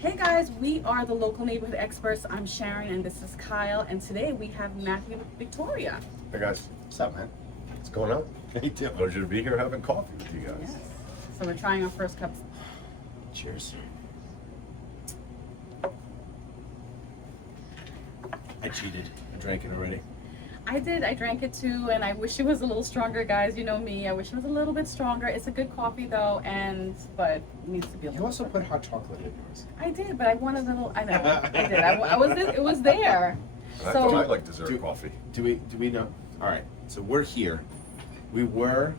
Hey guys, we are the local neighborhood experts. I'm Sharon and this is Kyle, and today we have Matthew and Victoria. Hey guys. What's up, man? What's going on? Hey, Tim. Pleasure to be here having coffee with you guys. Yes. So we're trying our first cups. Cheers. I cheated. I drank it already. I did. I drank it too, and I wish it was a little stronger, guys. You know me. I wish it was a little bit stronger. It's a good coffee though, but it needs to be a You little. also put hot chocolate in yours. I did, but I want a little. I know. I did. I was. It was there. I So thought I like dessert coffee. Do we know? All right. So we're here. We were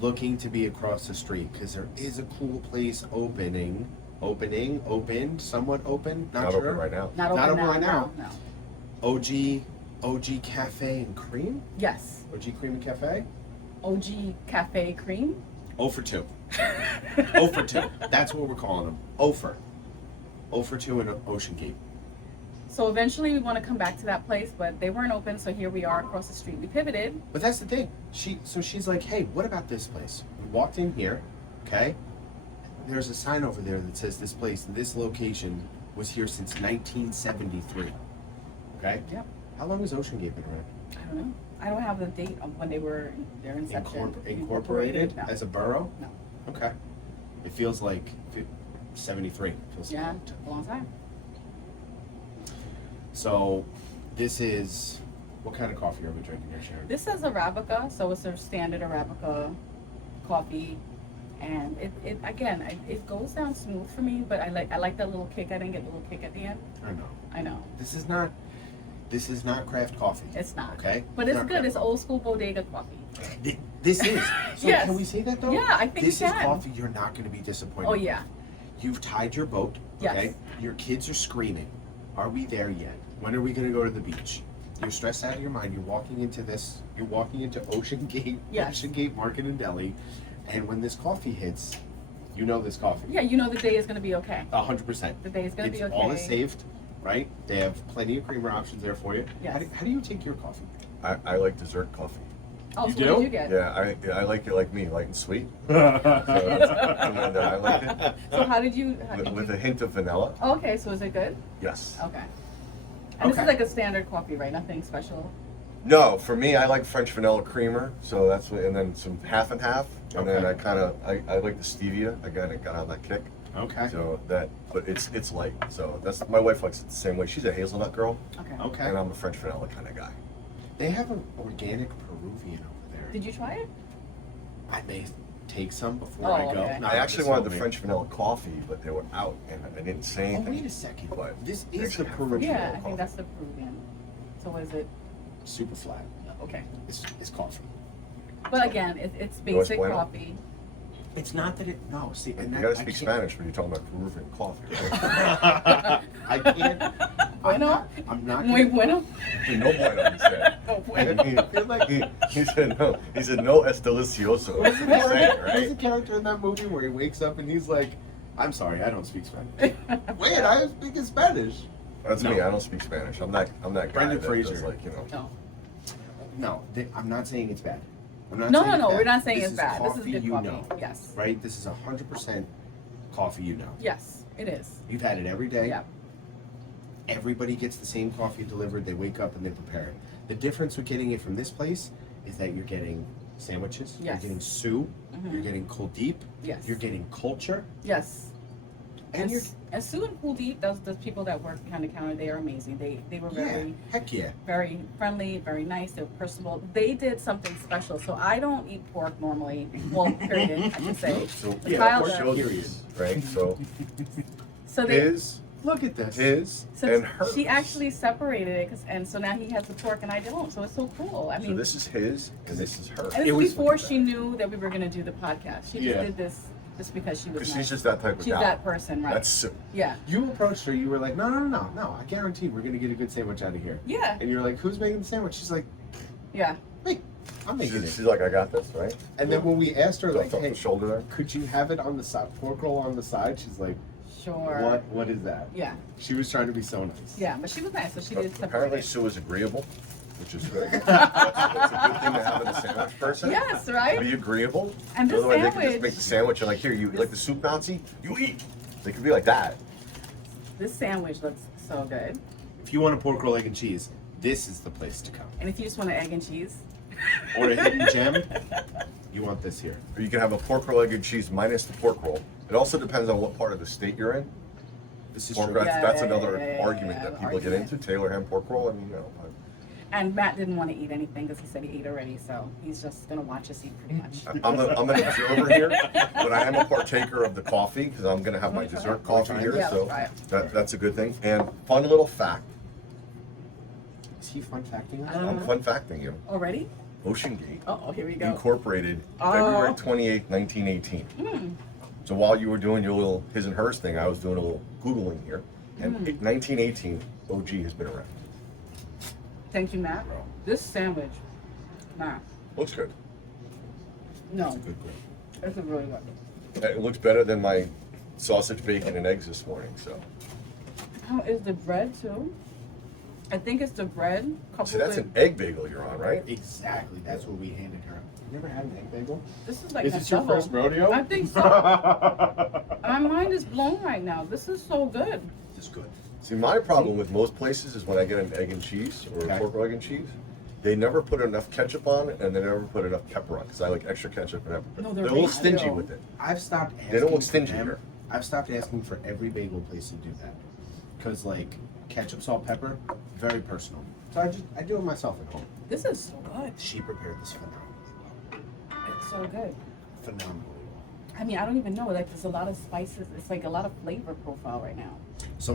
looking to be across the street because there is a cool place opened, somewhat open. Not sure. Open right now. not open open now, right now. No. OG Cafe and Cream. Yes. OG Cream and Cafe. OG Cafe Cream. 0 for 2. 0 for 2. That's what we're calling them. 0 for 2 in Ocean Gate. So eventually we want to come back to that place, but they weren't open, so here we are across the street. We pivoted. But that's the thing. She's like, hey, what about this place? We walked in here, okay? There's a sign over there that says this place, this location was here since 1973. Okay? Yep. How long has Ocean Gate been around? I don't know. I don't have the date of when they were their inception. Incorporated No. as a borough? No. Okay. It feels like 73. Feels Yeah, like a long time. So this is, what kind of coffee are we drinking here, Sharon? This is Arabica, so it's a standard Arabica coffee, and it goes down smooth for me. But I like that little kick. I didn't get the little kick at the end. I know. This is not craft coffee. It's not. Okay? But it's not good. craft It's coffee. old school bodega coffee. This is. So Yes. can we say that though? Yeah, I think this we is can. coffee you're not going to be disappointed. Oh with. yeah. You've tied your boat. Yes. Okay. Your kids are screaming. Are we there yet? When are we going to go to the beach? You're stressed out of your mind. You're walking into this. You're walking into Ocean Gate. Yes. Ocean Gate Market and Deli, and when this coffee hits, you know this coffee. Yeah, you know the day is gonna be okay. 100%. The day is gonna be It's okay. all is saved, right? They have plenty of creamer options there for you. Yes. How do you take your coffee? I like dessert coffee. Oh, You so do? what did you get? Yeah, I like it like me, light and sweet. I like it So how did you? with a hint of vanilla. Okay, so is it good? Yes. Okay. And this Okay. is like a standard coffee, right? Nothing special. No, for me, I like French vanilla creamer. So that's what, and then some half and half, and then Okay. I like the stevia. I got on that kick. Okay. So but it's light. So that's my wife likes it the same way. She's a hazelnut girl, Okay. Okay. and I'm a French vanilla kind of guy. They have an organic Peruvian over there. Did you try it? I may take some before Oh, I go. okay. Not I actually this wanted the moment. French vanilla coffee, but they were out, and I didn't say Oh, anything. wait a second. But This they is the actually have Peruvian Yeah, I coffee. think that's the Peruvian. So what is it? super flat. Okay. It's coffee. But again, it's No es basic bueno? coffee. It's not that it. No, see, and You that, gotta I speak can't- Spanish when you're talking about Peruvian coffee. Right? I can't. Bueno? I'm not. Muy gonna- bueno. No bueno, he said. No bueno. And he said no. He said no es delicioso. That's what he's saying, There's a right? character in that movie where he wakes up and he's like, "I'm sorry, I don't speak Spanish." Wait, I speak Spanish. That's No. me. I don't speak Spanish. I'm that guy Brendan that Fraser. does like No. No, I'm not saying it's bad. I'm not No, saying no, it's no. bad. We're not saying This it's bad. This is coffee good you coffee. know, Yes. right? This is 100% coffee you know. Yes, it is. You've had it every day. Yeah. Everybody gets the same coffee delivered. They wake up and they prepare it. The difference with getting it from this place is that you're getting sandwiches. Yes. You're getting soup. Mhm. You're getting cold deep. Yes. You're getting culture. Yes. And you're And Sue and Kuldeep, those people that work behind the counter, they are amazing. They were very heck yeah. very friendly, very nice. They were personable. They did something special. So I don't eat pork normally. Well, period, I should say. So But yeah, Kyle we're does. children's, right? So So they, his, Look at this. so and hers. she actually separated it, and so now he has the pork and I don't. So it's so cool. I So mean, this is his, and this is her. and this it is was- before she knew that we were going to do the podcast. She Yeah. just did this just because she was Because nice. she's just that type of She's guy. that person, right? That's Sue. Yeah. You approached her. You were like, no. I guarantee we're gonna get a good sandwich out of here. Yeah. And you're like, who's making the sandwich? She's like, Yeah. wait, I'm making She's it. like, I got this, right? And then when we asked her, like, Off hey, the shoulder there. could you have it on the side, pork roll on the side? She's like, Sure. what is that? Yeah. She was trying to be so nice. Yeah. But she was nice, so she did separate Apparently it. Sue is agreeable, which is good. That's a good thing to have in a sandwich person. Yes, right? Be agreeable. And this Otherwise they can just sandwich- make the sandwich and like, here, you like the soup Nazi? You eat. They could be like that. This sandwich looks so good. If you want a pork roll, egg, and cheese, this is the place to come. And if you just want an egg and cheese, Or a hidden gem, you want this here. Or you can have a pork roll, egg, and cheese minus the pork roll. It also depends on what part of the state you're in. This is Pork true. roll, Yeah, that's yeah, another yeah, yeah, argument yeah, that the people get argument. into. Taylor ham pork roll, and and Matt didn't want to eat anything because he said he ate already, so he's just gonna watch us eat pretty much. I'm an observer here, but I am a partaker of the coffee because I'm gonna have my dessert coffee here, Yeah, so let's try it. that's a good thing. And fun little fact, Is he fun facting us? I'm fun facting you. Already? Ocean Gate Oh, here we go. incorporated Oh. February 28th, 1918. So while you were doing your little his and hers thing, I was doing a little Googling here. And 1918, OG has been around. Thank you, Matt. This sandwich, Matt. Looks good. No, Good grade. this is really good. It looks better than my sausage, bacon, and eggs this morning. So, How is the bread too? I think it's the bread coupled see, that's with. an egg bagel you're on, right? Exactly. That's what we handed her. You never had an egg bagel? This is like Is a this your double. first rodeo? I think so. My mind is blown right now. This is so good. This is good. See, my problem with most places is when I get an egg and cheese or Okay. a pork roll, egg and cheese, they never put enough ketchup on it and they never put enough pepper on because I like extra ketchup and pepper. No, they're they're a little right, stingy though. with it. I've stopped asking. They don't look for stingy them- here. I've stopped asking for every bagel place to do that. Because, like, ketchup, salt, pepper, very personal. So I do it myself at home. This is so good. She prepared this phenomenally well. It's so good. Phenomenally well. I mean, I don't even know. Like, there's a lot of spices. It's like a lot of flavor profile right now. So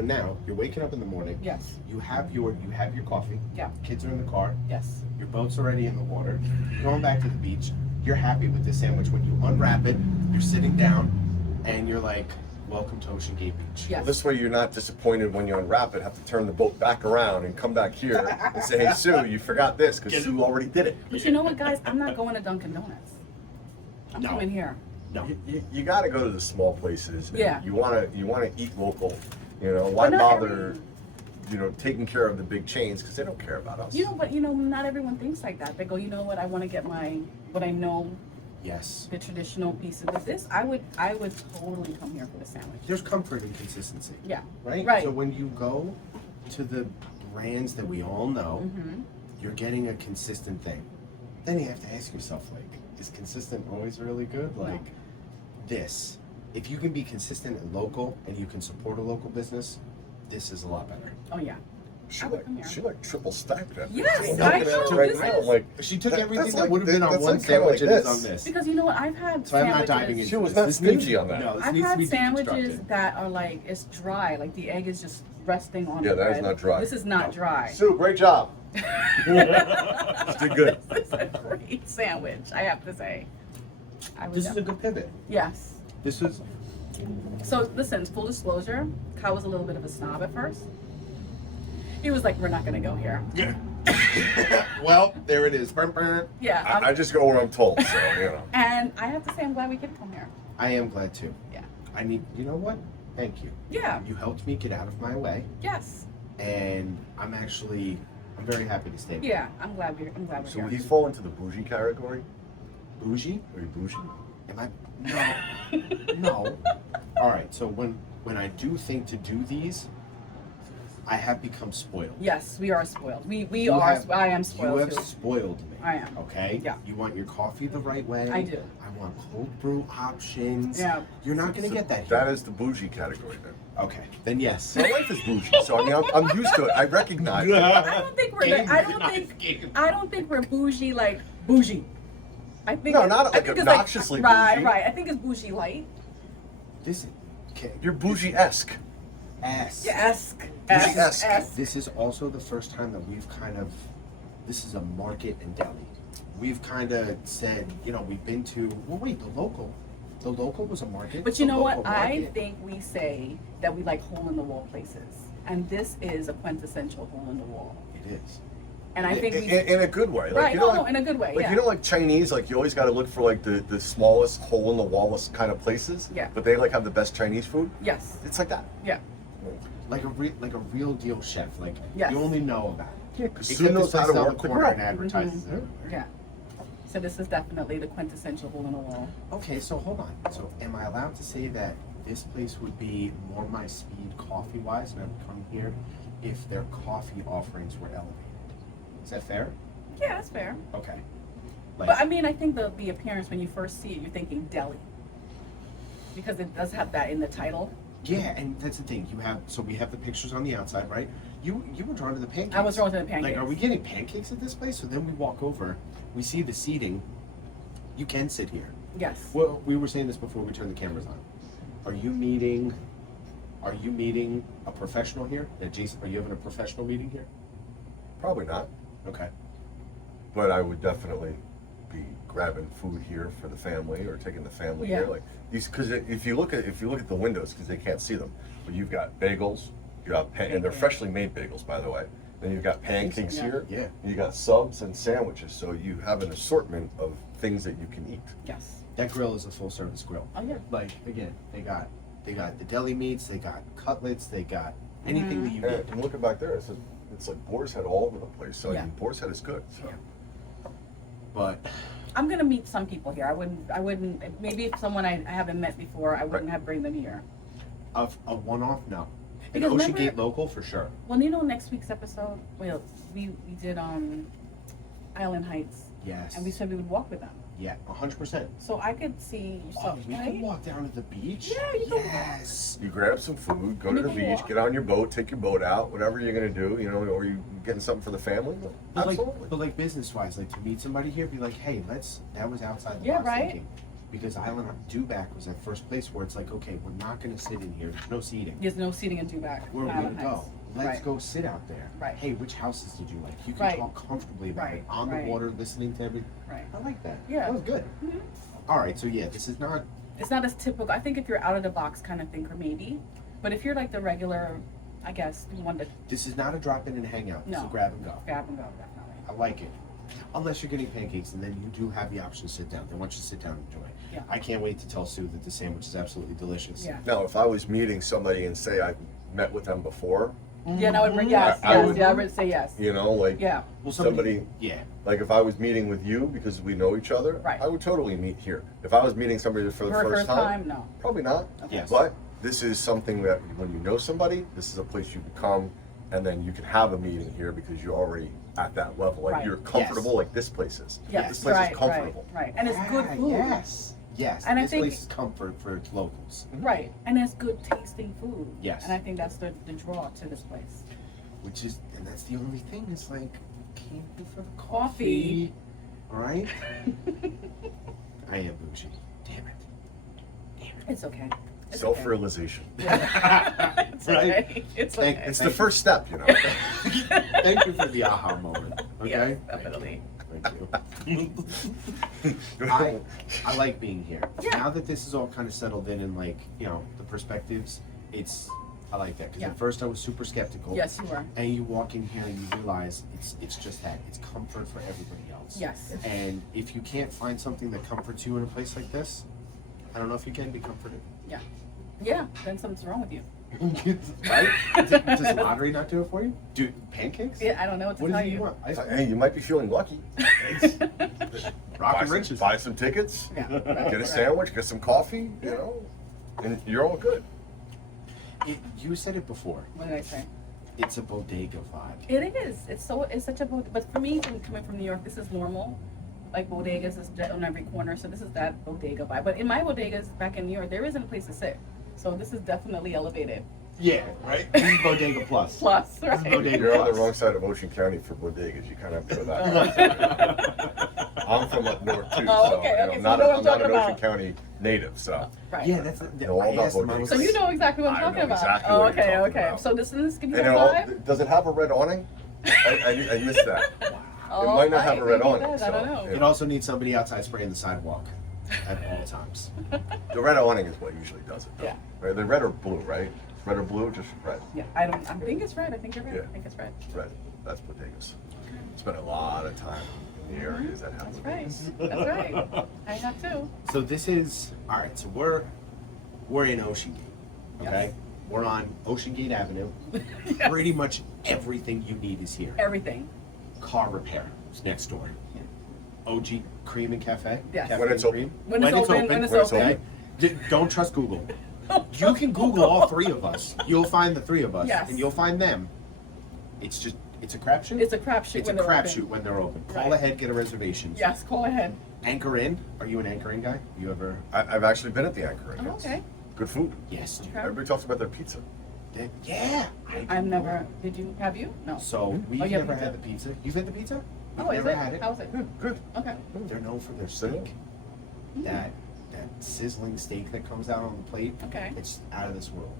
now you're waking up in the morning. Yes. You have your coffee. Yeah. Kids are in the car. Yes. Your boat's already in the water. You're going back to the beach. You're happy with this sandwich when you unwrap it. You're sitting down, and you're like, "Welcome to Ocean Gate Beach." Yes. This way you're not disappointed when you unwrap it, have to turn the boat back around and come back here and say, hey, Sue, you forgot this because Sue already did it. But you know what, guys? I'm not going to Dunkin' Donuts. I'm No. coming here. No. You got to go to the small places. And Yeah. You want to eat local. You know, why But not bother, taking care of the big chains because they don't care about us. But not everyone thinks like that. They go, you know what? I want to get what I know, Yes. the traditional pieces of this. I would totally come here for the sandwich. There's comfort in consistency. Yeah. Right? Right. So when you go to the brands that we all know, Mm-hmm. you're getting a consistent thing. Then you have to ask yourself, like, is consistent always really good? Like, this. If you can be consistent and local and you can support a local business, this is a lot better. Oh yeah. She I would come here. like triple stacked that. Yes, I'm I looking at it know, right this now. is- Like, She took That- everything that's that like- would have been on that's one like kinda like sandwich and is this. on this. Because you know what? I've had So I'm sandwiches. not diving into She was this. not This needs- stingy on that. No, this I've needs to had be sandwiches deconstructed. that are like it's dry, like the egg is just resting on Yeah, the that is bread. not dry. This is not No. dry. Sue, great job. She did good. This is a great sandwich, I have to say. This is a good pivot. Yes. This was So listen, full disclosure, Kyle was a little bit of a snob at first. He was like, "We're not gonna go here." well, there it is. Burn, burn. Yeah. I just go where I'm told, so And I have to say, I'm glad we could come here. I am glad too. Yeah. I need. You know what? Thank you. Yeah. You helped me get out of my way, Yes. and I'm very happy to stay. with Yeah. I'm glad we're So here. would these fall into the bougie category? you. Bougie? Are you bougie? Am I? No. No. All right. So when I do think to do these, I have become spoiled. Yes, we are spoiled. We You are. have- I am You spoiled have too. spoiled me. I am. Okay? Yeah. You want your coffee the right way. I do. I want cold brew options. Yeah. You're not going to So get that here. That is the bougie category then. Okay. Then yes. My life is bougie, so I mean, I'm used to it. I recognize it. I don't think we're. Game I don't recognized think. game. I don't think we're bougie like bougie. I think. No, not I like think it's obnoxiously right, bougie. right. I think it's bougie light. This is. Okay. You're bougie-esque. Ass. Esque. Bougie-esque. Esque. This is also the first time that we've this is a market in Deli. We've kind of said, we've been to, well, wait, the local was a market. But you The know what? local I market. think we say that we like hole in the wall places, and this is a quintessential hole in the wall. It is. And I think we. In a good way. Like, Right, you know, no, like, in a good way, Like, yeah. you know, like Chinese, like you always got to look for like the smallest hole in the wallest kind of places. Yeah. But they like have the best Chinese food. Yes. It's like that. Yeah. Like a real deal chef. Like, Yes. you only know about it. Yeah, because Except Sue knows this how to place on work the the corner grill. and advertises it. Yeah. So this is definitely the quintessential hole in the wall. Okay, so hold on. So am I allowed to say that this place would be more my speed coffee-wise, and I would come here if their coffee offerings were elevated. Is that fair? Yeah, that's fair. Okay. But I mean, I think the appearance, when you first see it, you're thinking deli. Because it does have that in the title. yeah, and that's the thing. We have the pictures on the outside, right? You were drawn to the pancakes. I was drawn to the pancakes. Like, are we getting pancakes at this place? So then we walk over, we see the seating. You can sit here. Yes. Well, we were saying this before we turned the cameras on. Are you meeting a professional here? Jason, are you having a professional meeting here? Probably not, Okay. but I would definitely be grabbing food here for the family or taking the family Yeah. here. Like these, because if you look at the windows, because they can't see them, but you've got bagels, you got and they're freshly made bagels, by the way. Then you've got pancakes Yeah. here. Yeah. You got subs and sandwiches, so you have an assortment of things that you can eat. Yes. That grill is a full service grill. Oh yeah. Like, again, they got the deli meats, they got cutlets, they got anything that you need. And looking back there, it's like Boar's Head all over the place. So I Yeah. mean, Boar's Head is good. So. Yeah. But I'm gonna meet some people here. I wouldn't. Maybe if someone I haven't met before, I wouldn't have bring them here. of a one-off, no. An Because Ocean remember- Gate local for sure. Well, you know, next week's episode, we did Island Heights, Yes. and we said we would walk with them. Yeah, 100%. So I could see Oh, yourself, we right? can walk down to the beach. Yeah, you can walk. Yes. You grab some food, go to You the can beach, walk. get on your boat, take your boat out, whatever you're gonna do, you know, or you getting something for the family. But Absolutely. like business-wise, like to meet somebody here, be like, hey, that was outside the Yeah, box right. thinking. Because Island Dewback was that first place where it's like, okay, we're not gonna sit in here. There's no seating. There's no seating in Dubac. Where are we Island gonna go? Heights. Let's Right. go sit out there. Right. Hey, which houses did you like? You can Right. talk comfortably about Right. it on Right. the water, listening to everything. Right. I like that. Yeah. That was good. Mhm. All right, so yeah, this is not. It's not as typical. I think if you're out of the box kind of thinker, maybe. But if you're like the regular, I guess you want to This is not a drop in and hang out. It's a No. grab and go. grab and go, definitely. I like it. Unless you're getting pancakes, and then you do have the option to sit down. They want you to sit down and enjoy it. Yeah. I can't wait to tell Sue that the sandwich is absolutely delicious. Yeah. Now, if I was meeting somebody and say I met with them before, Yeah, and I would bring yes, I yes, would- yeah, I would say yes. you know, like Yeah. Well, somebody, Yeah. like if I was meeting with you because we know each other, Right. I would totally meet here. If I was meeting somebody for the For a first time, no. probably not. Okay. Yes. But this is something that when you know somebody, this is a place you can come and then you can have a meeting here because you're already at that level. Like Right. you're comfortable, Yes. like this place is. Yes, This place right, is comfortable. right. And it's good Yeah, food. Yes. Yes. And I this think- place is comfort for its locals. Right. And it's good tasting food. Yes. And I think that's the draw to this place. Which is, and that's the only thing. It's like, came here for the Coffee. coffee. All right. I am bougie. Damn it. It's okay. It's Self-realization. okay. Yeah. It's Right? okay. It's Thank- okay. It's the first step, you know. Thank you for the aha moment. Okay. Yes, definitely. Thank you. I like being here. Yeah. Now that this is all kind of settled in and like, you know, the perspectives, I like that. Because Yeah. at first I was super skeptical. Yes, you were. And you walk in here and you realize it's just that. It's comfort for everybody else. Yes. And if you can't find something that comforts you in a place like this, I don't know if you can be comforted. Yeah. Yeah. Then something's wrong with you. Right? Does the lottery not do it for you? Do pancakes? Yeah, I don't know what to What tell do you you. want? Ice cream? Hey, you might be feeling lucky. Rock and riches. Buy some tickets, Yeah. get a sandwich, get some coffee, you know, and you're all good. You said it before. What did I say? It's a bodega vibe. It is. It's such a bodega. But for me, coming from New York, this is normal. Like bodegas is on every corner, so this is that bodega vibe. But in my bodegas back in New York, there isn't a place to sit. So this is definitely elevated. Yeah, right? This is bodega plus. Plus, This is right? bodega You're on the plus. wrong side of Ocean County for bodegas. You kind of have to go that way. I'm from up north too, Oh, so okay, you know, okay, so I'm you not, know what I'm I'm not an talking Ocean about. County native, so. Right. Yeah, that's No, all I about asked him, I bodegas. was So like, you know exactly what I'm I know talking about. exactly Oh, what you're okay, talking okay. about. So does this give you And that it all, vibe? does it have a red awning? I missed that. Oh, it might not have a red maybe it awning. does, I So, don't know. you You'd also need somebody outside spraying the sidewalk at all times. The red awning is what usually does it, though. Yeah. Right? The red or blue, right? Red or blue, just red. Yeah, I think it's red. I think you're right. Yeah. I think it's red. Red. That's bodegas. Spent a lot of time in the areas that have That's right. bodegas. That's right. I have too. So this is all right. So we're in Ocean Gate. Okay, Yes. we're on Ocean Gate Avenue. Yes. Pretty much everything you need is here. Everything. Car repair is next door. Yeah. OG Cream and Cafe. Yes. Cafe When it's and open. Cream. When it's open. When it's When it's open. open. Don't trust Google. You can Google all three of us. You'll find the three of us, Yes. and you'll find them. It's a crapshoot. It's a crapshoot. It's a when they're crapshoot open. when they're open. Call Right. ahead, get a reservation. Yes, call ahead. Anchor in. Are you an Anchor in guy? You ever? I've actually been at the Anchor Inn. Oh, okay. Good food. Yes. Dude. Okay. Everybody talks about their pizza. Yeah. I've never. Did you? Have you? No. So we've Oh, you have never pizza? had the pizza. You've had the pizza? We've Oh, is never it? had it. How is it? Yeah, good. Okay. They're known for their steak. That sizzling steak that comes out on the plate. Okay. It's out of this world.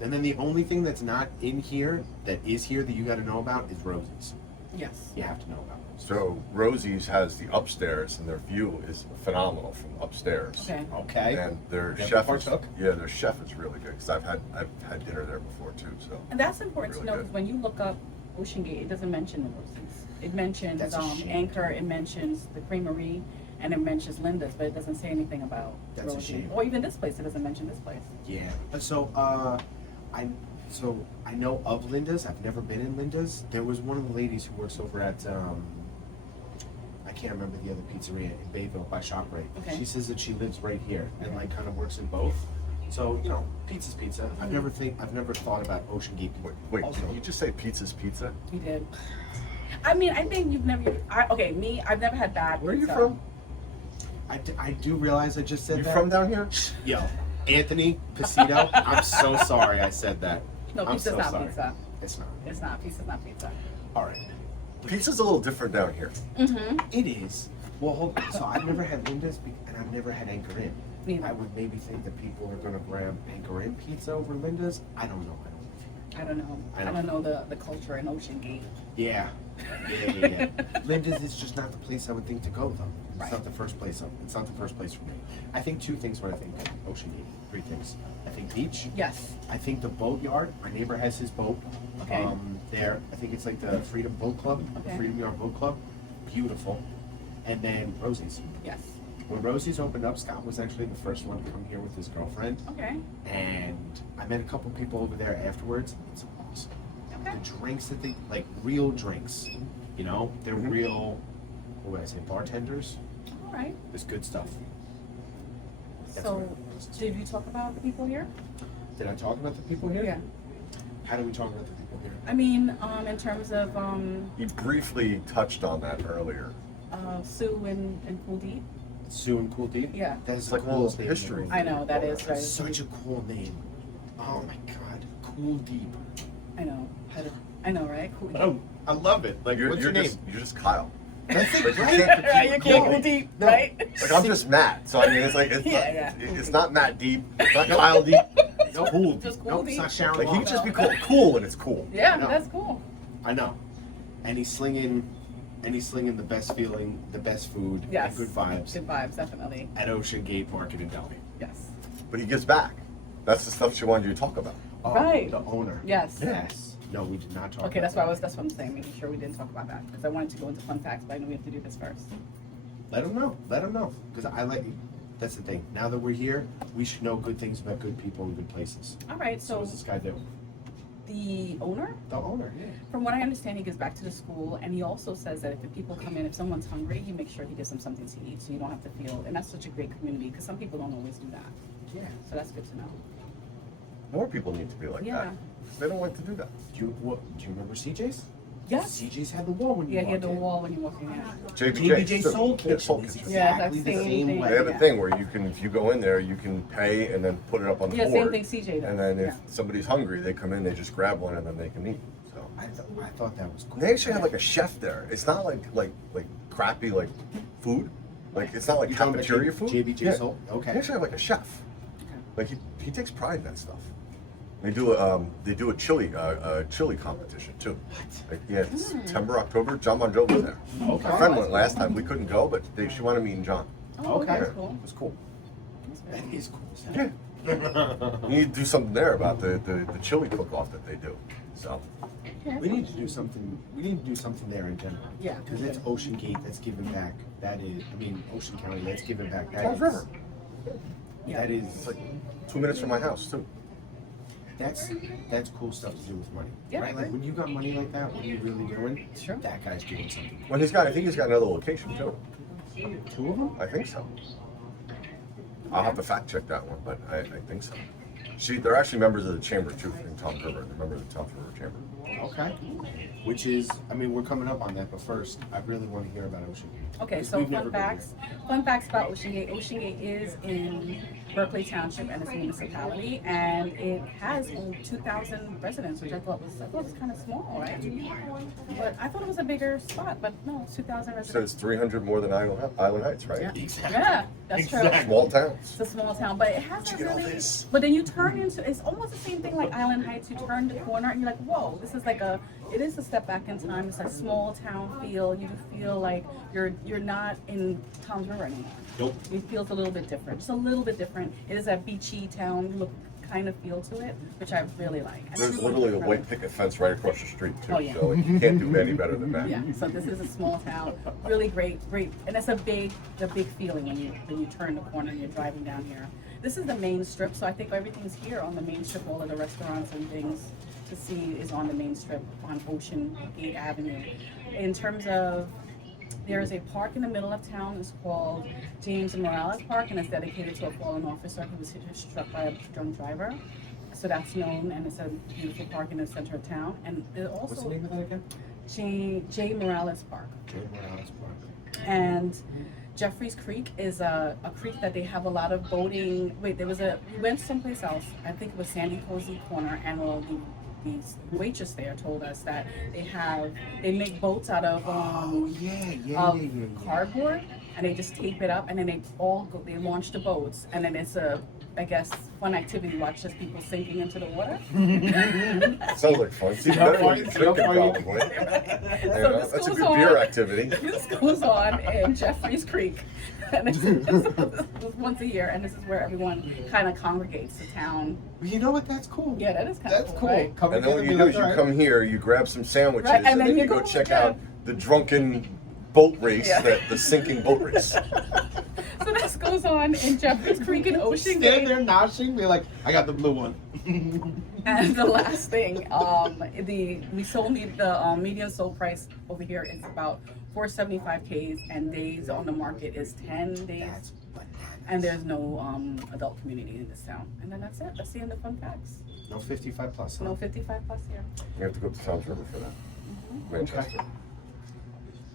And then the only thing that's not in here that is here that you got to know about is Rosie's. Yes. You have to know about Rosie's. So Rosie's has the upstairs, and their view is phenomenal from upstairs. Okay. Okay. And their Never chef, partook? their chef is really good because I've had dinner there before too. So And that's important Really to know good. because when you look up Ocean Gate, it doesn't mention the Rosie's. It mentions That's a shame. Anchor, it mentions the Creamery, and it mentions Linda's, but it doesn't say anything about That's a Rosie's. shame. Or even this place, it doesn't mention this place. Yeah. I know of Linda's. I've never been in Linda's. There was one of the ladies who works over at I can't remember the other pizzeria in Bayville by ShopRite. Okay. She says that she lives right here and like kind of works in both. So pizza's pizza. I've never thought about Ocean Gate pizza. wait, Also, did you just say pizza's pizza? You did. I mean, I think you've never. I've never had bad. Where are you pizza. from? I do realize I just said You that. from down here? Yo, Anthony Pacito. I'm so sorry I said that. No, I'm pizza's so not sorry. pizza. It's not. It's not. Pizza's not pizza. All right. Pizza's a little different down here. Mm-hmm. It is. Well, hold on. So I've never had Linda's and I've never had Anchor In. Neither. I would maybe think that people are going to grab Anchor In pizza over Linda's. I don't know. I don't know. I I don't don't know the culture in Ocean Gate. Yeah. Yeah. Linda's is just not the place I would think to go though. It's Right. not the first place. It's not the first place for me. I think two things when I think Ocean Gate. Three things. I think beach. Yes. I think the boat yard. My neighbor has his boat. Okay. There. I think it's like the Freedom Boat Club. The Okay. Freedom Yard Boat Club. Beautiful. And then Rosie's. Yes. When Rosie's opened up, Scott was actually the first one to come here with his girlfriend. Okay. And I met a couple people over there afterwards. It's awesome. Okay. The drinks that they, like real drinks, they're real, what would I say, bartenders. All right. It's good stuff. That's So, what it was. did you talk about the people here? Did I talk about the people here? Yeah. How do we talk about the people here? I mean, in terms of You briefly touched on that earlier. Sue and Cool Deep. Sue and Cool Deep? Yeah. That is It's the like a little coolest name in the history. world. I know that is right. Such a cool name. Oh my god. Cool Deep. I know. I know, right? Cool Deep. Oh, I love it. Like, what's your name? You're just Kyle. That's it, Like, you right? can't Right, you can't Cool go deep, No. right? Like I'm just Matt, so I mean it's like Yeah, it's not Matt Deep, it's not Kyle Deep, it's Nope. Cool Deep. Just Cool Nope, Deep. it's not Sharon Like he Kyle. could just be cool when it's cool. Yeah, No. that's cool. I know. And he's slinging the best feeling, the best food, Yes. and good vibes Good vibes, definitely. at Ocean Gate Market in Deli. Yes. But he gives back. That's the stuff she wanted you to talk about. Oh, Right. The owner. Yes. Yes. No, we did not talk Okay, about that's what I'm saying. Making sure we didn't talk about that because I wanted to go into fun facts, but I know we have to do this first. Let him know. Let him know. Because that's the thing. Now that we're here, we should know good things about good people and good places. All right. So So what's this guy do? the owner, The owner, yeah. from what I understand, he gives back to the school, and he also says that if the people come in, if someone's hungry, he makes sure he gives them something to eat, so you don't have to feel. And that's such a great community because some people don't always do that. Yeah. So that's good to know. More people need to be like Yeah. that. They don't like to do that. Do you remember CJ's? Yes. CJ's had the wall when you Yeah, he had walked the in. wall when you walk in. Yeah. JBJ too. Soul Yeah, Kitchen Soul is Kitchen. Yeah, exactly that's the same same thing. way. They have a Yeah. thing where you can, if you go in there, you can pay and then put it up on the Yeah, board. same thing CJ does. And then if Yeah. somebody's hungry, they come in, they just grab one, and then they can eat. So I thought that was cool. they actually have like a chef there. It's not like crappy like food. Like it's not like You talking about cafeteria food. JBJ Soul? Okay. They actually have like a chef. Okay. Like he takes pride in that stuff. They do a chili competition too. Like, yeah, it's September, October. John Bon Jovi was there. Okay. My friend went last time. We couldn't go, but she wanted me and John. Oh, Okay. that's Yeah, cool. it was cool. That's That good. is cool. Yeah. You need to do something there about the chili cook-off that they do. So Yeah, We need to do something. We need to do something there in general. Yeah. Because that's Ocean Gate. That's giving back. That is. I mean, Ocean County. That's giving back. That Charles is. River. Yeah. That It's is. like 2 minutes from my house too. That's cool stuff to do with money. Yeah, I Right. Like agree. when you got money like that, what are you really doing? Sure. That guy's doing something. Well, I think he's got another location too. Two of them. I think so. I'll have to fact check that one, but I think so. They're actually members of the chamber too, in Tom's River. They're members of the Tom's River Chamber. Okay. Which is, I mean, we're coming up on that, but first, I really want to hear about Ocean Gate. Okay, 'Cause so we've never been fun facts about Ocean Gate. Ocean Gate is in Berkeley Township and it's a municipality, and it has only 2,000 residents, which I thought was kind of small, right? But I thought it was a bigger spot, but no, it's 2,000 So residents. it's 300 more than Island Heights, right? Yeah, Exactly. yeah, that's true. Exactly. Small towns. It's a small town, but it has a Look at all really. this. But then you turn into, it's almost the same thing like Island Heights. You turn the corner and you're like, whoa, this is like it is a step back in time. It's a small town feel. You feel like you're not in Tom's River anymore. Nope. It feels a little bit different. Just a little bit different. It is a beachy town look kind of feel to it, which I really like. And There's everyone literally a is white friendly. picket fence right across the street too. Oh, yeah. So you can't do any better than that. Yeah, so this is a small town, really great, and it's the big feeling when you turn the corner and you're driving down here. This is the main strip, so I think everything's here on the main strip. All of the restaurants and things to see is on the main strip on Ocean Gate Avenue. In terms of, there is a park in the middle of town. It's called James Morales Park, and it's dedicated to a fallen officer who was struck by a drunk driver. So that's known, and it's a beautiful park in the center of town. And it also What's the name of that again? J. Morales Park. J. Morales Park. And Jeffries Creek is a creek that they have a lot of boating. We went someplace else. I think it was Sandy Cozy Corner, and the waitress there told us that they make boats out of cardboard, and they just tape it up, and then they launch the boats, and then it's I guess fun activity. Watch just people sinking into the water. Sounds like fun. See, better than drinking probably. You know, this that's a goes good beer on. activity. This goes on in Jeffries Creek, and it's once a year, and this is where everyone kind of congregates. The town. Well, you know what? That's cool. Yeah, that is kind of That's cool. cool. Right? Come And then what together, you be do like, is you "All right." come here, you grab some sandwiches, Right, and then you go go check again. out the drunken boat race, Yeah. the sinking boat race. So this goes on in Jeffries Creek and Ocean Stand Gate. there noshing, be like, I got the blue one. And the last thing, we sold the median sold price over here is about 475Ks, and days on the market is 10 days. That's bananas. And there's no adult community in this town. And then that's it. That's the end of fun facts. No 55 plus. Huh? No 55 plus here. You have to go to Tom's River for that. Manchester.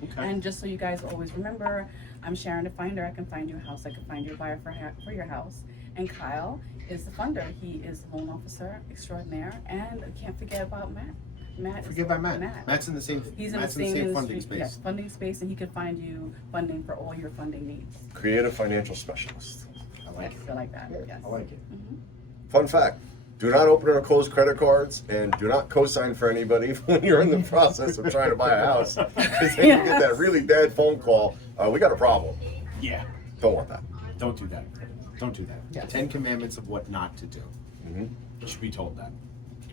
Okay. And just so you guys always remember, I'm Sharon the Finder. I can find you a house. I can find you a buyer for your house. And Kyle is the funder. He is the loan officer extraordinaire. And I can't forget about Matt. Forget about Matt. Matt's in the same. He's in Matt's the same funding industry, space. yes, funding space, and he can find you funding for all your funding needs. Creative financial specialist. I like Yes, it. I like that. Yes. I like it. Fun fact. Do not open or close credit cards, and do not co-sign for anybody when you're in the process of trying to buy a house. Because then you get that really bad phone call, we got a problem. Yeah. Don't want that. Don't do that. Don't do that. Yes. 10 commandments of what not to do. Mhm. You should be told that.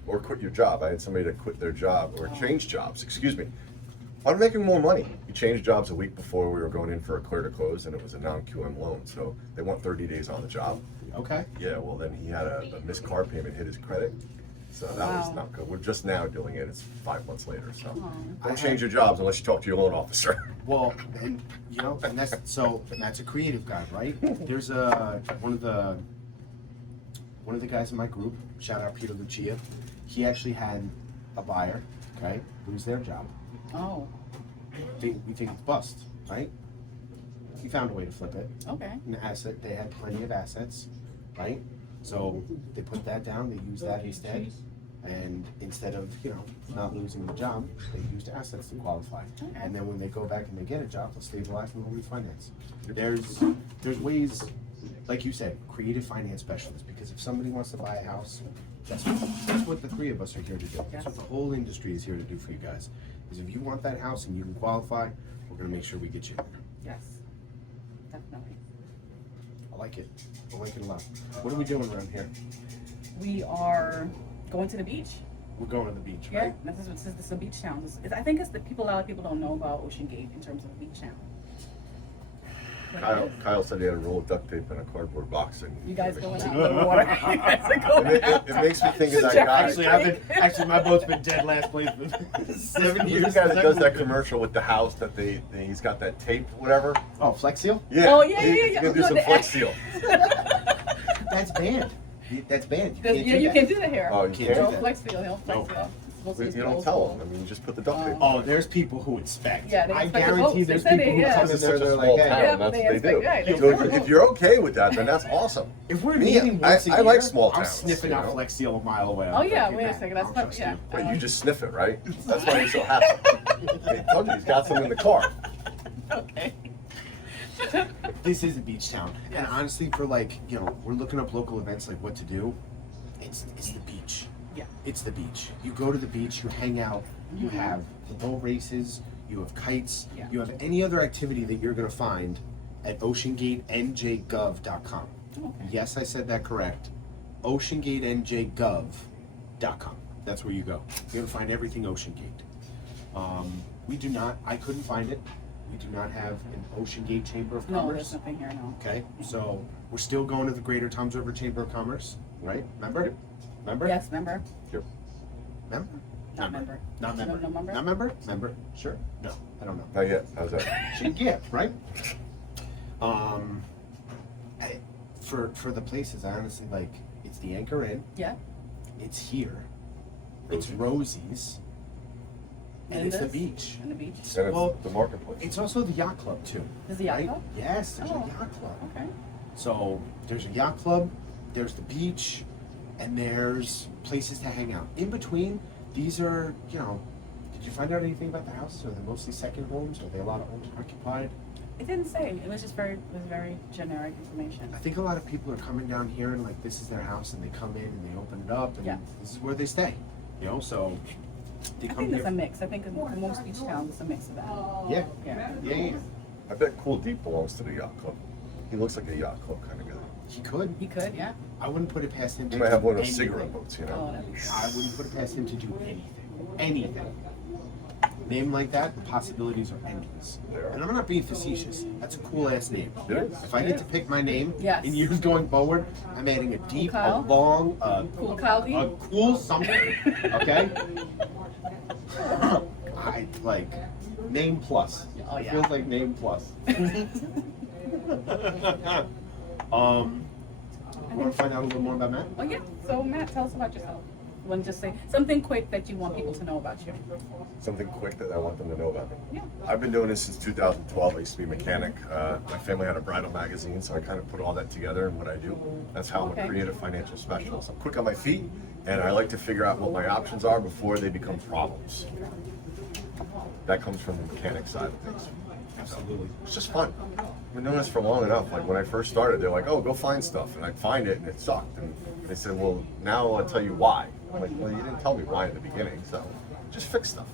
Or quit your job. I had somebody that quit their job, or change jobs, excuse me. I'm making more money. He changed jobs a week before we were going in for a clear to close, and it was a non-QM loan, so they want 30 days on the job. Okay. Yeah, well then he had a missed car payment hit his credit, so that was Wow. not good. We're just now doing it. It's 5 months later, so Aw. don't change your jobs unless you talk to your loan officer. Well, and and that's so Matt's a creative guy, right? There's one of the guys in my group, shout out Peter Lucia. He actually had a buyer, okay, lose their job. Oh, We think it's bust, right? He found a way to flip it. okay. An asset, they had plenty of assets, right? So they put that down, they used that instead. And instead of, not losing the job, they used assets to qualify. Okay. And then when they go back and they get a job, they'll stabilize and they'll refinance. There's ways, like you said, creative finance specialists, because if somebody wants to buy a house, that's what the three of us are here to do. That's what the whole industry is here to do for you guys. Is if you want that house and you can qualify, we're gonna make sure we get you. Yes, definitely. I like it. I like it a lot. What are we doing around here? We are going to the beach. We're going to the beach, Yeah, right? this is a beach town. I think it's a lot of people don't know about Ocean Gate in terms of beach town. Kyle said he had a roll of duct tape in a cardboard box, and You guys going out in the water? You guys are going out. It makes me think of that Jeffrey guy. Actually, my boat's been dead last place for 7 Who's years. the guy that does that commercial with the house that he's got that tape, whatever? Oh, Flex Seal? Yeah. Oh, yeah, He's yeah. gonna do some The- Flex Seal. That's banned. That's banned. You There's- can't yeah, do you that. can't do that here. Oh, you can't do No that. flex seal, no flex No. seal. It's supposed to be You don't old tell school. them. I mean, you just put the duct tape. Oh, there's people who inspect. Yeah, they I inspect the guarantee boats. there's They said people it, who yeah. come It's in such there a they're small like, town. hey, Yeah, That's they what they do. expect- right, they So expect if you're okay with that, then that's awesome. if we're Me, meeting once a I year, like small I'm towns, sniffing you out know? Flex Seal a mile away. Oh I'm yeah, like, wait a "Nah, second. I That's don't not, trust yeah. you." But you just sniff it, right? That's why you're so happy. I told you he's got some in the car. Okay. This is a beach town, and Yes. honestly, for like, you know, we're looking up local events, like what to do. It's the beach. Yeah. It's the beach. You go to the beach, you hang out, you have the boat races, you have kites, Yeah. you have any other activity that you're gonna find at oceangatenjgov.com. Okay. Yes, I said that correct. oceangatenjgov.com. That's where you go. You're gonna find everything Ocean Gate. We do not, I couldn't find it. We do not have an Ocean Gate Chamber of No, Commerce. there's nothing here, no. Okay, so we're still going to the Greater Toms River Chamber of Commerce, right? Remember? Remember? Yes, member? Remember? Not member. Not member. No member? Not member? Member? Sure? No, I don't know. Not yet. How's that? Should get, right? For the places, I honestly like, it's the Anchor Inn, Yeah. it's here, it's Rosie's, and it's the this? beach. And the beach. And it's Well, the marketplace. It's also the yacht club too. There's a yacht right? club? Yes, there's Oh. a yacht club. Okay. So there's a yacht club, there's the beach, and there's places to hang out. In between, these are, you know, did you find out anything about the house? Are they mostly second homes? Are they a lot of owner occupied? It didn't say. It was just very generic information. I think a lot of people are coming down here and like this is their house and they come in and they open it up and Yeah. this is where they stay. You know, so they I come think here. it's a mix. I think in most beach towns, it's a mix of that. Yeah. Yeah. Yeah. I bet Cool Deep belongs to the yacht club. He looks like a yacht club kind of guy. He could. He could, yeah. I wouldn't put it past him to He might have do one of those anything. cigarette boats, you Oh, know? that'd be I wouldn't put it past him to do anything. Anything. Name like that, the possibilities are endless. They are. And I'm not being facetious. That's a cool ass name. It is. If I get to pick my name Yes. in years going forward, I'm adding a deep, a Kyle? long, Cool Kyle a Deep? cool something. Okay? I like name plus. Oh, It yeah. feels like name plus. You want to find out a little more about Matt? Oh yeah. So Matt, tell us about yourself. You want to just say something quick that you want people to know about you? Something quick that I want them to know about me. Yeah. I've been doing this since 2012. I used to be a mechanic. My family had a bridal magazine, so I kind of put all that together in what I do. That's how I'm Okay. a creative financial specialist. I'm quick on my feet, and I like to figure out what my options are before they become problems. That comes from the mechanic side of things. Absolutely. It's just fun. I've been doing this for long enough. Like when I first started, they're like, "Oh, go find stuff," and I'd find it, and it sucked. And they said, "Well, now I'll tell you why." I'm like, "Well, you didn't tell me why in the beginning, so just fix stuff."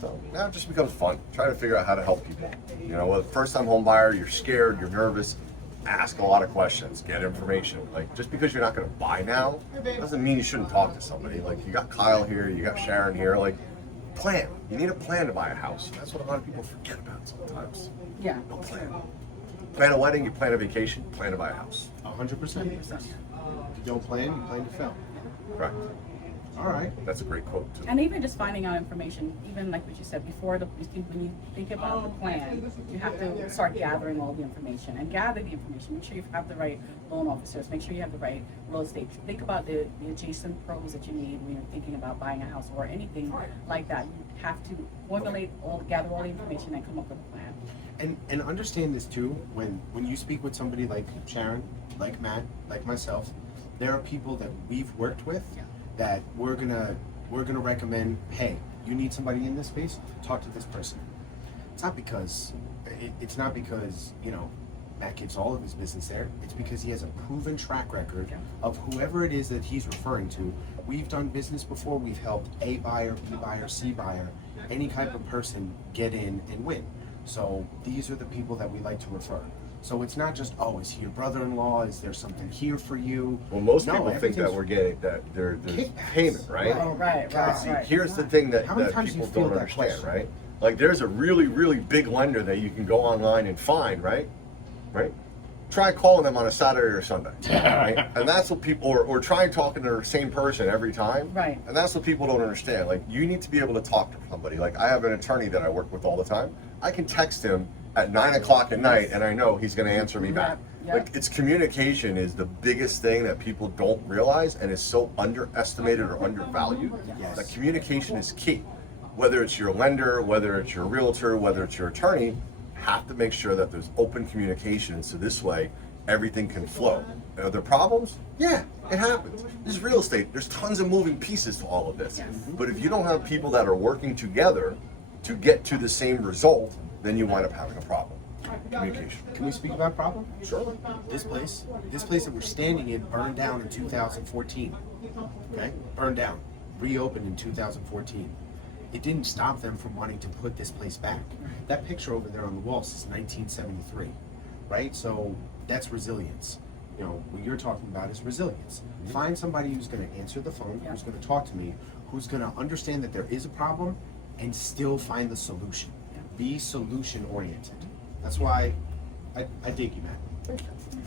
So now it just becomes fun. Try to figure out how to help people. You know, well, first-time home buyer, you're scared, you're nervous. Ask a lot of questions, get information. Like just because you're not going to buy now doesn't mean you shouldn't talk to somebody. Like you got Kyle here, you got Sharon here. Like plan. You need a plan to buy a house. That's what a lot of people forget about sometimes. Yeah. No plan. Plan a wedding, you plan a vacation, plan to buy a house. 100%. If you don't plan, you plan to fail. Correct. All right. That's a great quote too. And even just finding out information, even like what you said before, when you think about the plan, you have to start gathering all the information and gather the information. Make sure you have the right loan officers. Make sure you have the right real estate. Think about the adjacent pros that you need when you're thinking about buying a house or anything like that. You have to gather all the information and come up with a plan. And understand this too, when you speak with somebody like Sharon, like Matt, like myself, there are people that we've worked with that we're gonna recommend, hey, you need somebody in this space, talk to this person. It's not because you know Matt gives all of his business there. It's because he has a proven track record of whoever it is that he's referring to. We've done business before. We've helped A buyer, B buyer, C buyer, any type of person get in and win. So these are the people that we like to refer. So it's not just, oh, is he your brother-in-law? Is there something here for you? Well, most No, people think that everything's- we're getting that there's Kickbacks. payment, right? Oh, right. See, Right. here's the thing that, How many that times do you people feel don't that understand, question? right? Like there's a really, really big lender that you can go online and find, right? Right? Try calling them on a Saturday or Sunday, right? And that's what people, or try talking to the same person every time. Right. And that's what people don't understand. Like you need to be able to talk to somebody. Like I have an attorney that I work with all the time. I can text him at 9 o'clock at night and I know he's going to answer me back. Yeah. Like, it's communication is the biggest thing that people don't realize and is so underestimated or undervalued. Yes. That communication is key. Whether it's your lender, whether it's your realtor, whether it's your attorney, have to make sure that there's open communication so this way everything can flow. Are there problems? Yeah, it happens. This is real estate. There's tons of moving pieces to all of this. Yes. But if you don't have people that are working together to get to the same result, then you wind up having a problem. Communication. Can we speak about problem? Sure. This place that we're standing in burned down in 2014. Okay? Burned down. Reopened in 2014. It didn't stop them from wanting to put this place back. That picture over there on the wall says 1973, right? So that's resilience. You know, what you're talking about is resilience. Find somebody who's going to answer the phone, who's going to talk to me, who's going to understand that there is a problem and still find the solution. Be solution oriented. That's why I dig you, man.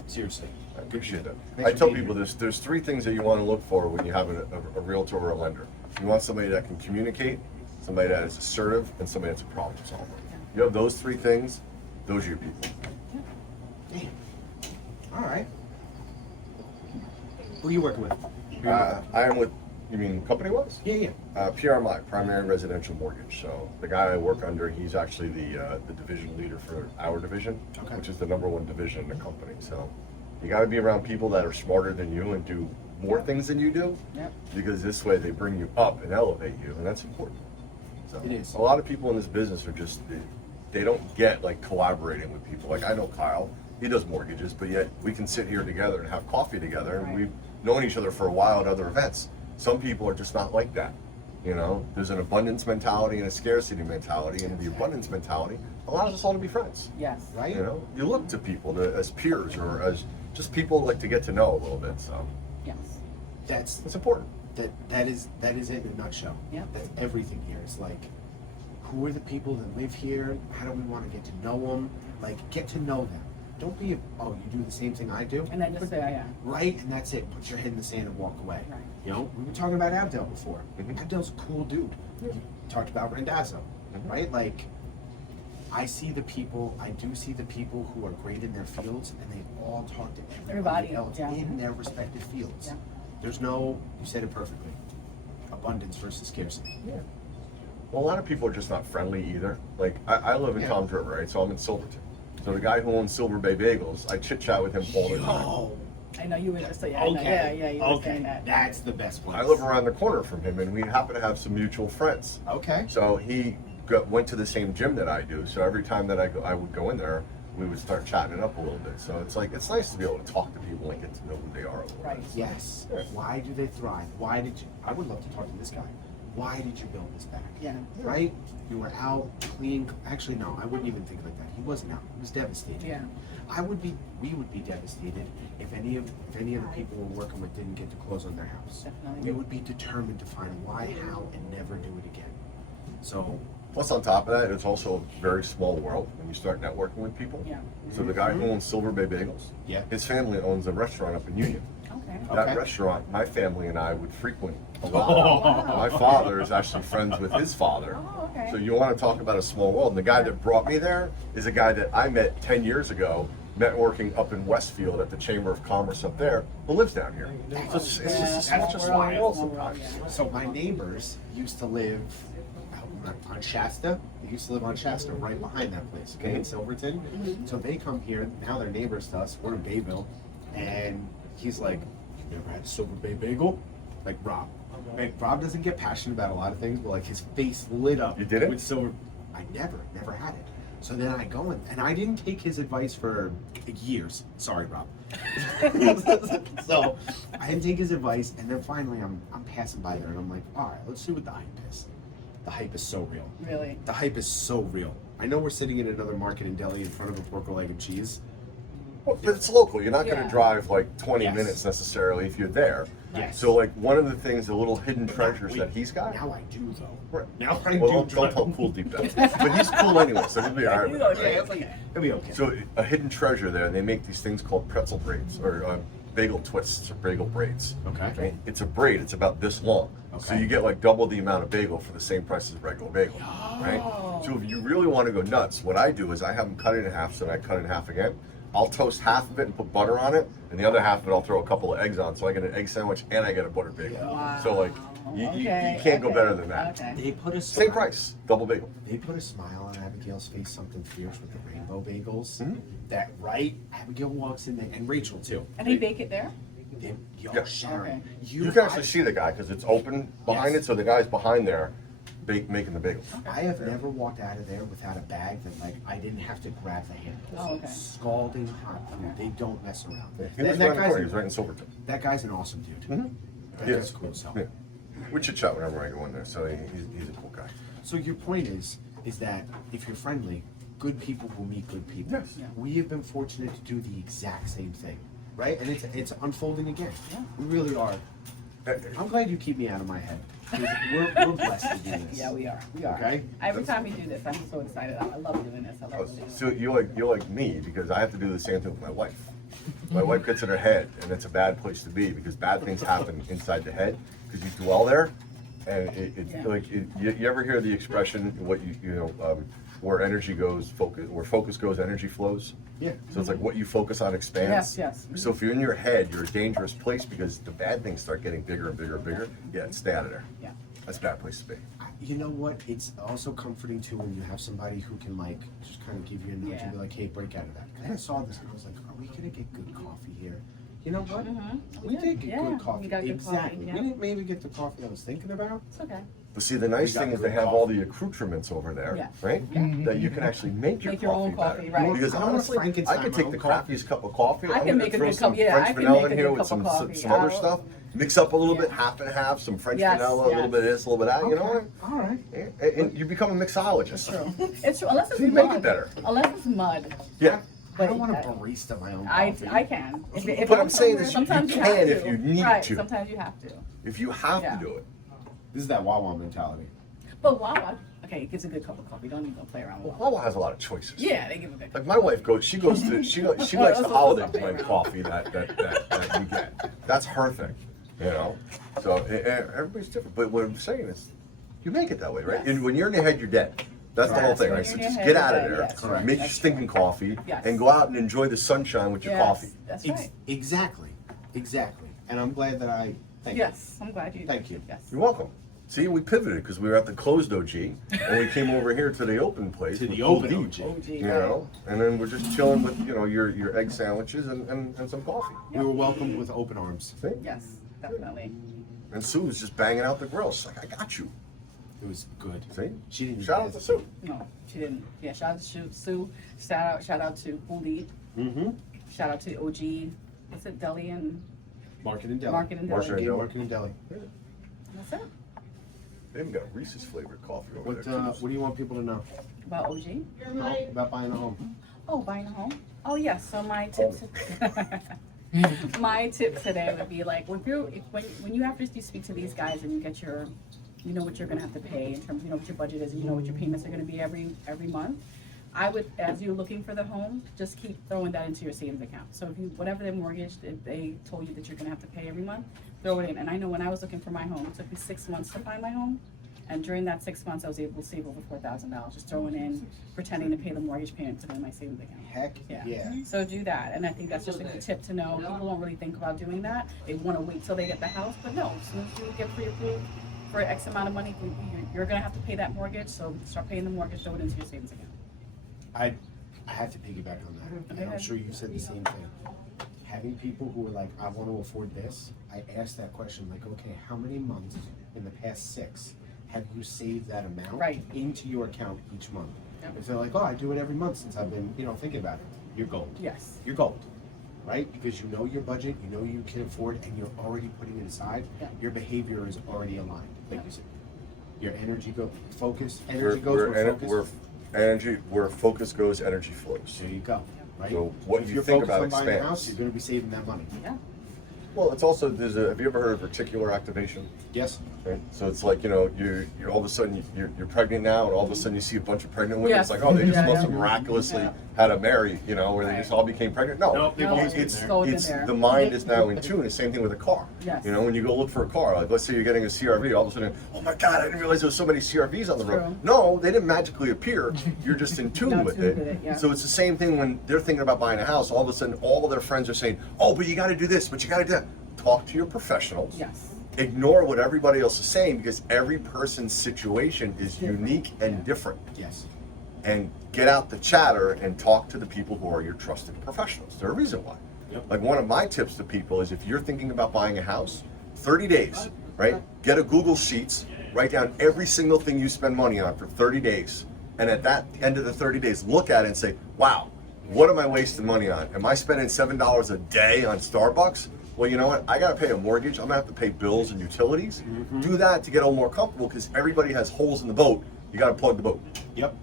Seriously. I appreciate that. Thanks I for tell being people here. there's three things that you want to look for when you have a realtor or a lender. You want somebody that can communicate, somebody that is assertive, and somebody that's a problem solver. You have those three things, those are your people. Damn. All right. Who are you working with? I am with, you mean company-wise? Yeah. PRMI, Primary Residential Mortgage. So the guy I work under, he's actually the division leader for our division, Okay. which is the #1 division in the company. So you got to be around people that are smarter than you and do more things than you do, Yep. because this way they bring you up and elevate you, and that's important. So It is. a lot of people in this business are just they don't get like collaborating with people. Like I know Kyle, he does mortgages, but yet we can sit here together and have coffee together, and Right. we've known each other for a while at other events. Some people are just not like that. You know, there's an abundance mentality and a scarcity mentality, and the abundance mentality allows us all to be friends. Yes. Right? You know, you look to people as peers or as just people like to get to know a little bit. So Yes. That's it's important. that is it in a nutshell. Yeah. That's everything here. It's like, who are the people that live here? How do we want to get to know them? Like, get to know them. Don't be you do the same thing I do. And then just say I am. Right, and that's it. Put your head in the sand and walk away. Right. You know, we were talking about Abdel before. Mhm. Abdel's a cool dude. Yeah. Talked about Randazzo, Mhm. right? Like, I do see the people who are great in their fields, and they all talk to everybody Everybody, else yeah. in their respective fields. Yeah. There's no, you said it perfectly, abundance versus scarcity. Yeah. Well, a lot of people are just not friendly either. Like I live in Yeah. Tom's River, right? So I'm in Silverton. So the guy who owns Silver Bay Bagels, I chit chat with him all the time. Yo, I know you were just saying. Yeah, you were saying that. That's the best place. I live around the corner from him, and we happen to have some mutual friends. Okay. So he went to the same gym that I do. So every time that I would go in there, we would start chatting it up a little bit. So it's like it's nice to be able to talk to people and get to know who they are a little Right. bit. Yes. Yeah. Why do they thrive? Why did you? I would love to talk to this guy. Why did you build this back? Yeah. Right? You were out, clean. Actually, no, I wouldn't even think like that. He wasn't out. He was devastated. Yeah. We would be devastated if any of the people we're working with didn't get to close on their house. Definitely. We would be determined to find why, how, and never do it again. So, Plus, on top of that, it's also a very small world when you start networking with people. Yeah. So the guy who owns Silver Bay Bagels, Yeah. his family owns a restaurant up in Union. Okay. That Okay. restaurant, my family and I would frequent a lot. My father is actually friends with his father. Oh, okay. So you want to talk about a small world. And the guy that brought me there is a guy that I met 10 years ago, networking up in Westfield at the Chamber of Commerce up there, who lives down here. So it's just such a small world sometimes. so my neighbors used to live out on Shasta. They used to live on Shasta, right behind that place, okay, in Silverton. So they come here, now they're neighbors to us. We're in Bayville. And he's like, "You never had a Silver Bay bagel?" Like Rob. Like, Rob doesn't get passionate about a lot of things, but like his face lit up. You didn't? With silver. I never had it. So then I go in, and I didn't take his advice for years. Sorry, Rob. So I didn't take his advice, and then finally I'm passing by there, and I'm like, all right, let's see what the hype is. The hype is so real. Really? The hype is so real. I know we're sitting in another market in Deli in front of a pork leg and cheese. Well, but it's local. You're not going Yeah. to drive like 20 Yes. minutes necessarily if you're there. Yes. So like one of the things, the little hidden treasures that he's got. Now I do though. Right. Now I Well, do. don't tell cool deep down. But he's cool anyway, so he'll be all right with it, Okay, right? it's okay. It'll be okay. So a hidden treasure there. They make these things called pretzel braids or bagel twists or bagel braids. Okay. It's a braid. It's about this long. So Okay. you get like double the amount of bagel for the same price as a regular bagel, right? Oh. So if you really want to go nuts, what I do is I have them cut it in half. So then I cut it in half again. I'll toast half of it and put butter on it, and the other half of it I'll throw a couple of eggs on, so I get an egg sandwich and I get a buttered bagel. Wow. So like, you can't go better than that. Okay. They put a Same price, double bagel. They put a smile on Abigail's face, something fierce with the rainbow bagels. Mhm. That right, Abigail walks in there, and Rachel too. And they bake it there? Yeah. Sharon, Okay. You can actually see the guy because it's open behind Yes. it, so the guy's behind there making the bagels. I have never walked out of there without a bag that like I didn't have to grab the handle. Oh, okay. Scalding hot food. They don't mess around. He was And right in the corner, he was right in Silverton. that guy's an awesome dude. Mhm. That He guy's is. cool. So. Yeah. We chit chat whenever I go in there, so he's a cool guy. So your point is that if you're friendly, good people will meet good people. Yes. Yeah. We have been fortunate to do the exact same thing, right? And it's unfolding again. Yeah. We really are. I'm glad you keep me out of my head. 'Cause we're blessed to do this. Yeah, we are. We are. Okay. Every time we do this, I'm so excited. I love doing this. I love doing this. So you're like me because I have to do the same thing with my wife. My wife gets in her head, and it's a bad place to be because bad things happen inside the head because you dwell there, and you ever hear the expression what where energy goes, where focus goes, energy flows. Yeah. So it's like what you focus on expands. Yes, yes. So if you're in your head, you're a dangerous place because the bad things start getting bigger and bigger and bigger. Yeah, stay out of there. Yeah. That's a bad place to be. You know what? It's also comforting too when you have somebody who can like just kind of give you a nudge Yeah. and be like, "Hey, break out of that." 'Cause I saw this and I was like, "Are we gonna get good coffee here?" You know what? Mhm. We did get Yeah, good coffee. we got good coffee, Exactly. yeah. We didn't maybe get the coffee I was thinking about. It's okay. But see, the nice We got thing is good they have all coffee. the accoutrements over there, Yeah. right? That you can actually make your Make your own coffee coffee, better. right. Because I wanna honestly, I Frankenstein could my take own the coffee. crappiest cup of coffee. I I'm can gonna make a throw good some cup, yeah, I French can vanilla make in a here good with cup some of coffee. some other I'll- stuff. Mix up a little bit, Yeah. half and half, some French Yes, vanilla, a little yes. bit of this, a little bit of that. You know what? All right. And you become a mixologist. True. It's true. Unless it's So you mud. make it better. Unless it's mud. Yeah. I don't But want to barista my own I coffee. can. If But I'm saying is you sometimes can have if to. you need right, to. Sometimes you have to. If you have Yeah. to do it. This is that Wawa mentality. But Wawa, okay, it gives a good cup of coffee. Don't even play around with Well, Wawa. Wawa has a lot of choices. Yeah, they give a good. Like my wife goes, she likes the holiday blend coffee that we get. That's her thing, you know. So everybody's different. But what I'm saying is, you make it that way, right? Yes. And when you're in your head, you're dead. That's the whole thing, right? So When you're in just your get head, out of you're there, dead. Yes, correct. make your That's stinking coffee, Yes. and go out and enjoy the sunshine with your Yes, coffee. That's right. Exactly. Exactly. And I'm glad that I. Thank Yes, I'm glad you. Thank you. Yes. You're welcome. See, we pivoted because we were at the closed OG, and we came over here to the open place. To with the Cool open Deep, OG. OG, You know, and then we're just chilling with your egg sandwiches and some coffee. We were welcomed with open arms. See? Yes, definitely. And Sue was just banging out the grill. She's like, I got you. It was good. See? She didn't. Shout out to Sue. No, she didn't. Yeah, shout out to Sue. Shout out to Cooley. Mm-hmm. Shout out to OG. What's it? Deli and Market and Deli. Market and Market Deli. and Deli. Market and Deli. That's it. They even got Reese's flavored coffee over What there. What do you want people to know About OG. about buying a home? Oh, buying a home. Oh yes. So my tips. My tip today would be like when you after you speak to these guys and you get your, you know what you're gonna have to pay in terms, you know what your budget is, and you know what your payments are gonna be every month. I would, as you're looking for the home, just keep throwing that into your savings account. So if you, whatever their mortgage, if they told you that you're gonna have to pay every month, throw it in. And I know when I was looking for my home, it took me 6 months to find my home. And during that 6 months, I was able to save over $4,000, just throwing in, pretending to pay the mortgage payment to in my savings account. Heck Yeah. yeah. So do that, and I think that's just a good tip to know. People don't really think about doing that. They want to wait till they get the house, but no. As soon as you get pre-approved for X amount of money, you're gonna have to pay that mortgage. So start paying the mortgage, throw it into your savings account. I have to piggyback on that. And I'm sure you said the same thing. Having people who are like, I want to afford this, I asked that question, like, okay, how many months in the past 6 have you saved that amount Right. into your account each month? Yep. If they're like, oh, I do it every month since I've been, thinking about it, you're gold. Yes. You're gold, right? Because you know your budget, you know you can afford, and you're already putting it aside. Yep. Your behavior is already aligned, like Yep. you said. Your energy focus, Where, energy goes where, where ener- focus. where focus goes, energy flows. There you go, right? So what if you you're think focused about on buying a expands. house, you're going to be saving that money. Yeah. Well, it's also have you ever heard of reticular activation? Yes. Right? So it's like, you know, you're all of a sudden you're pregnant now, and all of a sudden you see a bunch of pregnant women. Yes. It's like, oh, they just Yeah, must have yeah. miraculously Yeah. had a Mary, you know, where they just all became pregnant. No, Nope, they've always been it's there. Always been it's there. the mind is now in tune. The same thing with a car. Yes. You know, when you go look for a car, like let's say you're getting a CRV, all of a sudden, oh my God, I didn't realize there was so many CRVs on the road. True. No, they didn't magically appear. You're just in tune Not with tuned it. with it, yeah. So it's the same thing when they're thinking about buying a house. All of a sudden, all of their friends are saying, oh, but you got to do this, but you got to do that. Talk to your professionals. Yes. Ignore what everybody else is saying, because every person's situation is unique and different. Yes. And get out the chatter and talk to the people who are your trusted professionals. There's a reason why. Yep. Like one of my tips to people is if you're thinking about buying a house, 30 days, right? Get a Google Sheets, write down every single thing you spend money on for 30 days. And at that end of the 30 days, look at it and say, wow, what am I wasting money on? Am I spending $7 a day on Starbucks? Well, you know what? I got to pay a mortgage. I'm going to have to pay bills and utilities. Do that to get a little more comfortable, because everybody has holes in the boat. You got to plug the boat. Yep.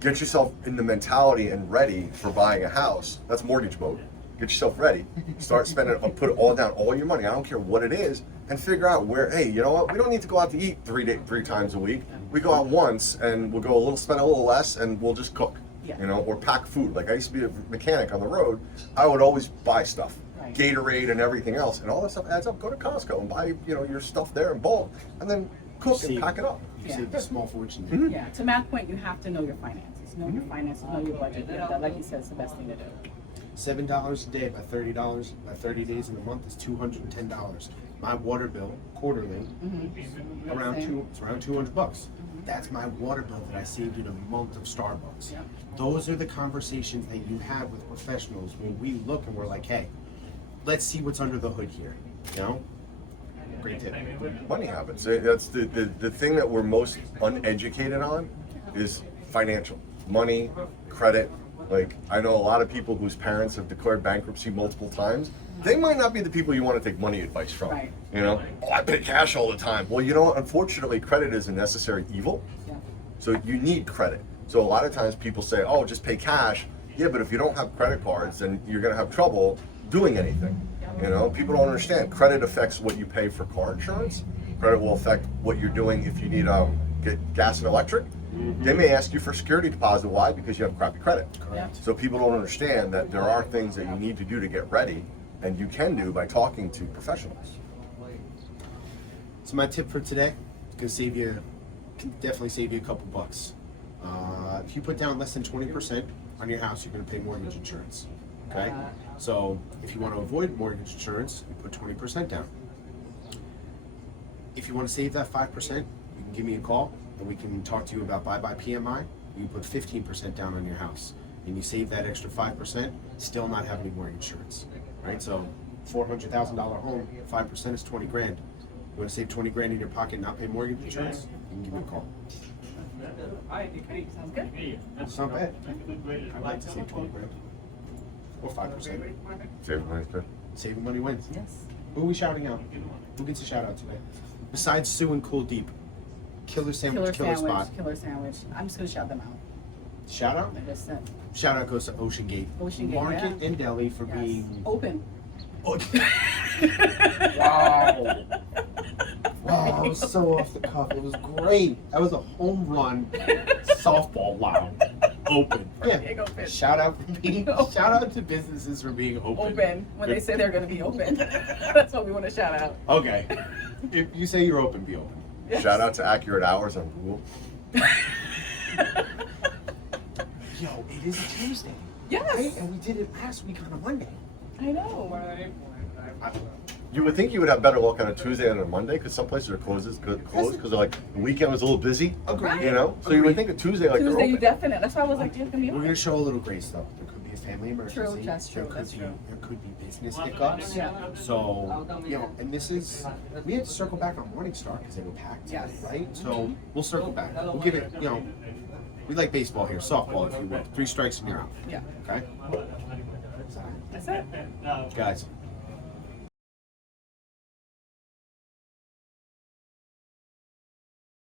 Get yourself in the mentality and ready for buying a house. That's mortgage mode. Get yourself ready. Start spending, put all down all your money. I don't care what it is, and figure out where. Hey, you know what? We don't need to go out to eat three times a week. We go out once, and we'll go spend a little less, and we'll just cook. Yeah. You know, or pack food. Like I used to be a mechanic on the road. I would always buy stuff, Right. Gatorade and everything else, and all that stuff adds up. Go to Costco and buy your stuff there in bulk, and then cook and pack it up. You Yeah. saved a small fortune. Yeah, to Matt's point, you have to know your finances. Know your finances, know your budget. That, like you said, is the best thing to do. $7 a day by $30 by 30 days in a month is $210. My water bill quarterly around it's around $200. That's my water bill that I saved in a month of Starbucks. Yep. Those are the conversations that you have with professionals when we look and we're like, hey, let's see what's under the hood here. You know? Great tip. Money habits. That's the thing that we're most uneducated on is financial. Money, credit. Like, I know a lot of people whose parents have declared bankruptcy multiple times. They might not be the people you want to take money advice from. Right. You know, oh, I pay cash all the time. Well, you know what? Unfortunately, credit is a necessary evil. Yeah. So you need credit. So a lot of times people say, oh, just pay cash. Yeah, but if you don't have credit cards, then you're going to have trouble doing anything. You know, people don't understand. Credit affects what you pay for car insurance. Credit will affect what you're doing if you need get gas and electric. They may ask you for security deposit. Why? Because you have crappy credit. Correct. So people don't understand that there are things that you need to do to get ready, and you can do by talking to professionals. So my tip for today can definitely save you a couple bucks. If you put down less than 20% on your house, you're going to pay mortgage insurance. Okay? So if you want to avoid mortgage insurance, you put 20% down. If you want to save that 5%, you can give me a call and we can talk to you about buy-by PMI. You put 15% down on your house and you save that extra 5%, still not having any mortgage insurance. Right? So $400,000 home, 5% is 20 grand. You want to save 20 grand in your pocket and not pay mortgage insurance? You can give me a call. Sounds good. It's not bad. I'd like to save 20 grand. Or 5%. Saving money's good. Saving money wins. Yes. Who are we shouting out? Who gets a shout out today? Besides Sue and Cool Deep. Killer Sandwich, Killer Spot. Killer sandwich. I'm just gonna shout them out. Shout out? I just said Shout out goes to Ocean Gate. Ocean Gate, Market yeah. and Deli for yes. being Open. Wow. Wow, it was so off the cuff. It was great. That was a home run softball. Wow. Open. There you go, Fitz. Shout out to businesses for being open. Open when they say they're gonna be open. That's what we want to shout out. Okay. If you say you're open, be open. Yes. Shout out to accurate hours on Google. Yo, it is a Tuesday. Yes. Right? And we did it last week on a Monday. I know. You would think you would have better luck on a Tuesday than a Monday, because some places are closed because they're like the weekend was a little busy. Agreed. You know, so you would think a Tuesday like they're Tuesday, you open. definite. That's why I was like, it's gonna be We're open. gonna show a little grace though. There could be a family emergency. True, that's true, that's true. There could be business hiccups. Yeah. So, you know, and we had to circle back on Morningstar because they were packed. Yes. Right? So we'll circle back. We'll give it, you know, we like baseball here, softball if you will. 3 strikes and you're out. Yeah. Okay? That's it. Guys,